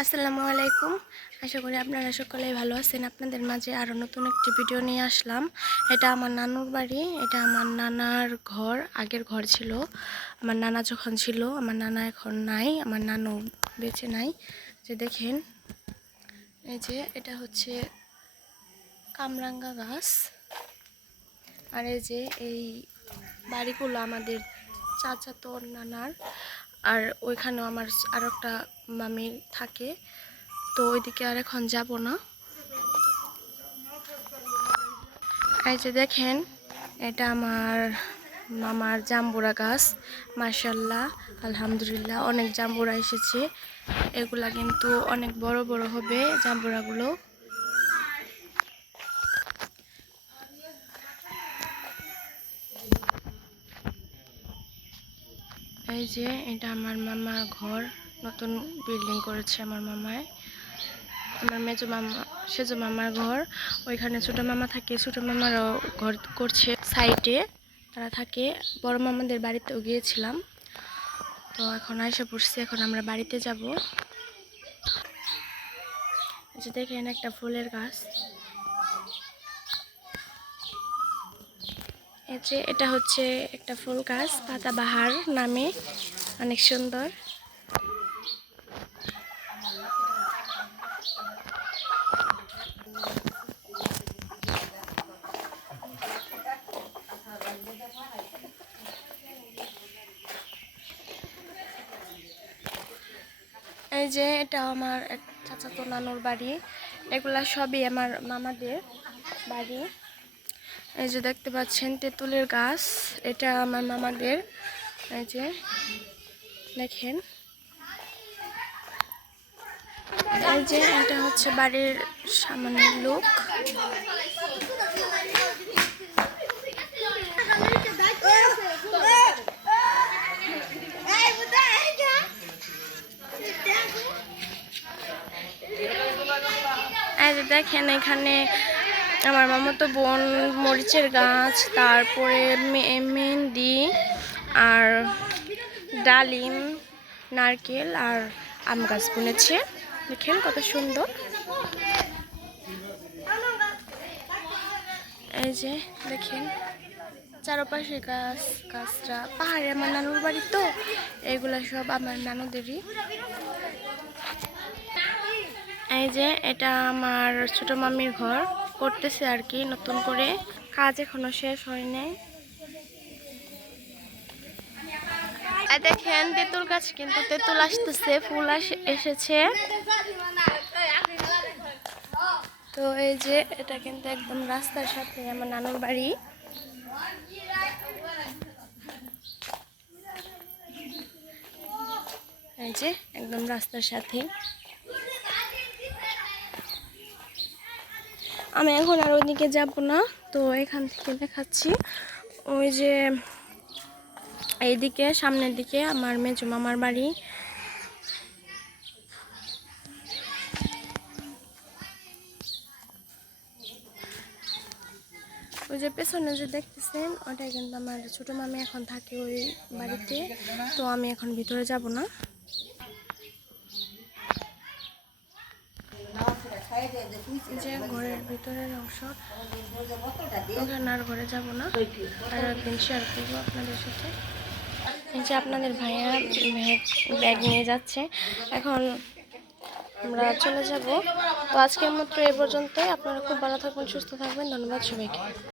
আসসালামু আলাইকুম। আশা করি আপনারা সকলেই ভালো আছেন। আপনাদের মাঝে আরও নতুন একটি ভিডিও নিয়ে আসলাম। এটা আমার নানুর বাড়ি, এটা আমার নানার ঘর, আগের ঘর ছিল। আমার নানা যখন ছিল, আমার নানা এখন নাই, আমার নানু বেঁচে নাই। যে দেখেন, এই যে এটা হচ্ছে কামরাঙ্গা গাছ। আর এই যে এই বাড়িগুলো আমাদের চাচাতো নানার, আর ওইখানেও আমার আর একটা মামি থাকে। তো ওইদিকে আর এখন যাব না। এই যে দেখেন, এটা আমার মামার জাম্বুরা গাছ। মাশাআল্লাহ, আলহামদুলিল্লাহ, অনেক জাম্বুরা এসেছে। এগুলা কিন্তু অনেক বড় বড় হবে জাম্বুরাগুলো। এই যে এটা আমার মামার ঘর, নতুন বিল্ডিং করেছে আমার মামায়। আমার মেজো মামা, সেজো মামার ঘর। ওইখানে ছোটো মামা থাকে, ছোটো মামারও ঘর করছে সাইডে, তারা থাকে। বড় মামাদের বাড়িতেও গিয়েছিলাম, তো এখন এসে পড়ছি। এখন আমরা বাড়িতে যাব। যে দেখেন একটা ফুলের গাছ, এই যে এটা হচ্ছে একটা ফুল গাছ, পাতাবাহার নামে, অনেক সুন্দর। এই যে এটা আমার এক চাচাতো নানুর বাড়ি। এগুলা সবই আমার মামাদের বাড়ি। এই যে দেখতে পাচ্ছেন তেঁতুলের গাছ, এটা আমার মামাদের। এই যে দেখেন, এই যে এটা হচ্ছে বাড়ির সামনের লোক। এই যে দেখেন, এখানে আমার মামাতো বোন মরিচের গাছ, তারপরে মেহেন্দি আর ডালিম, নারকেল আর আম গাছ বুনেছে। দেখেন কত সুন্দর। এই যে দেখেন চারপাশে গাছ গাছরা, পাহাড়ে আমার নানুর বাড়ি, তো এগুলা সব আমার নানুদেরই। এই যে এটা আমার ছোট মামির ঘর, করতেছে আর কি নতুন করে, কাজ এখনো শেষ হয় নাই। দেখেন তেঁতুল গাছ, কিন্তু তেঁতুল আসতেছে, ফুল এসেছে। তো এই যে এটা কিন্তু একদম রাস্তার সাথে আমার নানুর বাড়ি। এই যে একদম রাস্তার সাথে। আমি এখন আর ওইদিকে যাব না, তো এখান থেকে দেখাচ্ছি। ওই যে এইদিকে সামনের দিকে আমার মেজো মামার বাড়ি। ওই যে পেছনে যে দেখতেছেন, ওটাই কিন্তু আমার ছোট মামি এখন থাকে ওই বাড়িতে। তো আমি এখন ভিতরে যাব না। যে ঘরের ভিতরের অংশ, ওখানে আর ঘরে যাব না, আর একদিন শেয়ার করবো আপনাদের সাথে। এই যে আপনাদের ভাইয়া ব্যাগ নিয়ে যাচ্ছে, এখন আমরা চলে যাব। তো আজকের মাত্র এ পর্যন্তই। আপনারা খুব ভালো থাকবেন, সুস্থ থাকবেন। ধন্যবাদ সবাইকে।